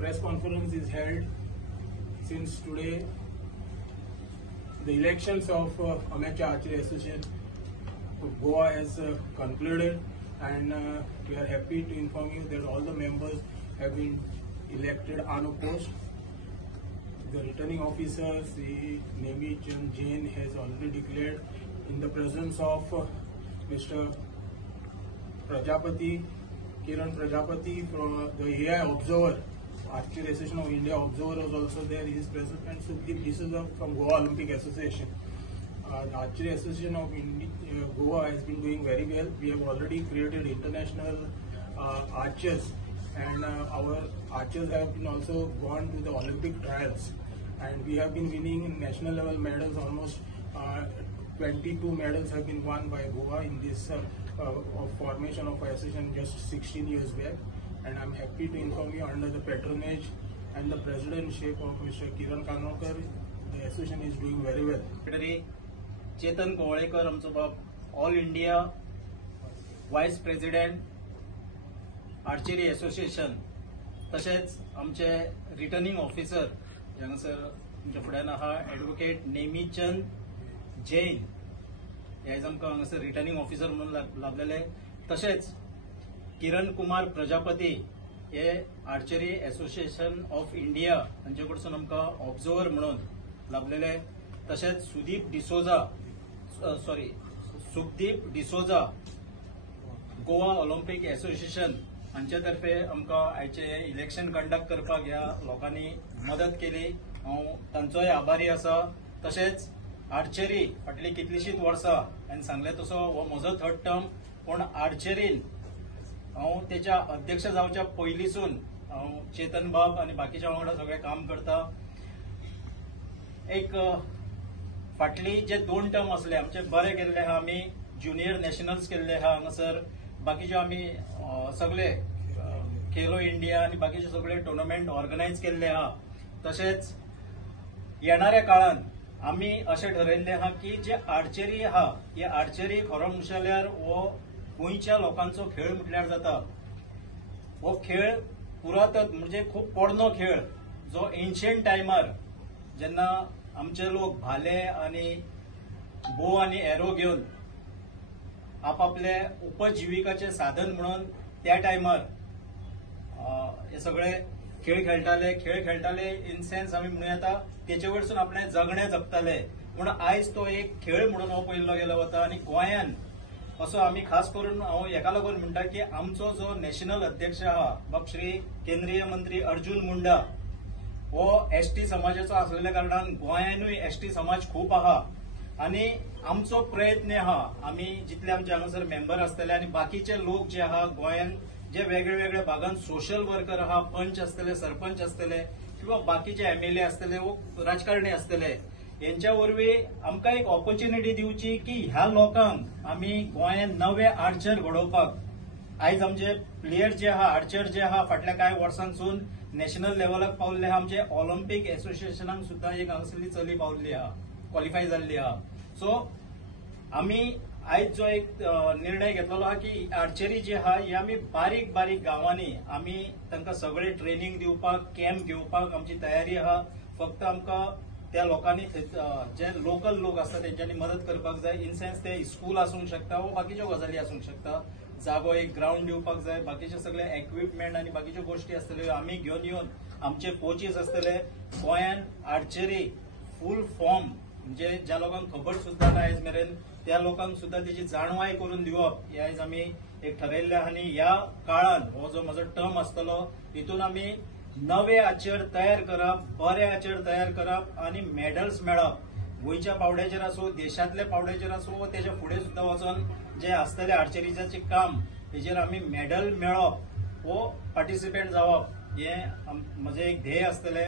press conference is held since today the elections of Amateur Archery Association of Goa has concluded, and we are happy to inform you that all the members have been elected unopposed. The returning officer, Sri Nemi Chand Jain, has already declared in the presence of Mr. Prajapati, Kiran Prajapati from the AI Observer, Archery Association of India Observer was also there. He is present, and Sukhdeep D'Souza from Goa Olympic Association. The Archery Association of Goa has been doing very well. We have already created international archers, and our archers have been also gone to the Olympic trials, and we have been winning national level medals. Almost 22 medals have been won by Goa in this formation of association just 16 years back. And I'm happy to inform you, under the patronage and the presidentship of Mr. Kiran Kanokar, the association is doing very well. Secretary Chetan Kovalekar आमचो बाप, all India वायस president archery association, तशेंच आमचे returning officer हांगासर आमच्या फुड्यान आहा advocate Nemichand Jain, हे आयज आमकां हांगासर रिटर्निंग ऑफिसर म्हणून लाभलेले. तशेंच किरण कुमार प्रजापती हे आर्चरी असोसिएशन ऑफ इंडिया हांचे कडसून आमकां ऑब्झर्वर म्हणून लाभलेले. तशेंच सुखदीप डिसोजा गोवा ऑलिंपिक असोसिएशन हांचे तर्फे आमकां आयचे इलेक्शन कंडक्ट करपाक ह्या लोकांनी मदत केली. हांव तांचोय आभारी आसा. तशेंच आर्चरी फाटली कितलीशींच वर्सां हांवें सांगले तसो हो म्हजो थर्ड टर्म, पूण आर्चरीन हांव तेच्या अध्यक्ष जावच्या पयलींसून हांव चेतन बाब आनी बाकीच्या वांगडा सगळें काम करता. एक फाटली जे 2 टर्म असले आमचे बरे गेल्ले आहा. आमी ज्युनियर नॅशनल्स केल्ले आहा हांगासर. बाकीचे आमी सगळे खेलो इंडिया आनी बाकीचे सगळे टुर्नामेंट ऑर्गनायज केल्ले आहा. तशेंच येणाऱ्या काळान आमी अशें ठरयल्लें आहा की जे आर्चरी आहा, ही आर्चरी खरो म्हणशात जाल्यार हो गोंयच्या लोकांचो खेळ म्हटल्यार जाता. हो खेळ पुरातन म्हणजे खूब पोरनो खेळ, जो एन्शियंट टायमार जेन्ना आमचे लोक भाले आनी बो आनी एरो घेवन आपापले उपजिविकाचे साधन म्हणून त्या टायमार हे सगळे खेळ खेळटाले इन सेन्स आमी म्हणूं येता तेचे वयरसून आपलें जगणें जगताले. पूण आयज तो एक खेळ म्हणून हो पयल्लो गेलो वता. आनी गोंयान असो आमी खास करून हांव हेका लागून म्हणटा की आमचो जो नॅशनल अध्यक्ष आहा बाब श्री केंद्रीय मंत्री अर्जुन मुंडा, हो एसटी समाजाचो आसलेल्या कारणान गोंयानूय एसटी समाज खूप आहा. आनी आमचो प्रयत्न आहा, आमी जितले आमचे हांगासर मेंबर आसतले आनी बाकीचे लोक जे आहा गोंयान जे वेगळे वेगळे भागांत सोशल वर्कर आहा, पंच आसतले, सरपंच आसतले, किंवा बाकीचे एमएलए आसतले व राजकारणी आसतले, यांच्या वरवीं आमकां एक ऑपॉर्च्युनिटी दिवची की ह्या लोकांक आमी गोंयान नवे आर्चर घडोवपाक. आयज आमचे प्लेयर जे आहा, आर्चर जे आहा, फाटल्या कांय वर्सांसून नॅशनल लेवलाक पावल्ले आहा. आमचे ऑलिंपिक असोसिएशनाक सुद्दां एक हांगासरली चली पावल्ली आहा, क्वॉलिफाय जाल्ली आहा. सो आमी आयज जो एक निर्णय घेतलेलो आहा की आर्चरी जी आहा ही आमी बारीक बारीक गांवांनी आमी तांकां सगळे ट्रेनिंग दिवपाक, कॅम्प घेवपाक आमची तयारी आहा. फक्त आमकां त्या लोकांनी जे लोकल लोक आसता तेंच्यांनी मदत करपाक जाय. इन सेन्स ते स्कूल आसूंक शकता वा बाकीच्यो गजाली आसूंक शकता. जागो एक ग्राउंड दिवपाक जाय, बाकीचे सगळे इक्विपमेंट आनी बाकीच्यो गोष्टी आसतल्यो आमी घेवन येवन आमचे कोचीस आसतले. गोंयान आर्चरी फूल फॉर्म म्हणजे ज्या लोकांक खबर सुद्दां ना आयज मेरेन त्या लोकांक सुद्दां तेची जाणवाय करून दिवप हे आयज आमी एक ठरयल्लें आहा. आनी ह्या काळान हो जो म्हजो टर्म आसतलो हितून आमी नवे आर्चर तयार करप, बरे आर्चर तयार करप आनी मेडल्स मेळप. गोंयच्या पावड्याचेर आसूं, देशांतल्या पावड्याचेर आसूं वा तेच्या फुडें सुद्दां वचून जे आसतलें आर्चरीचें काम हेचेर आमी मेडल मेळप वो पार्टिसिपेट जावप हे म्हजें एक ध्येय आसतलें.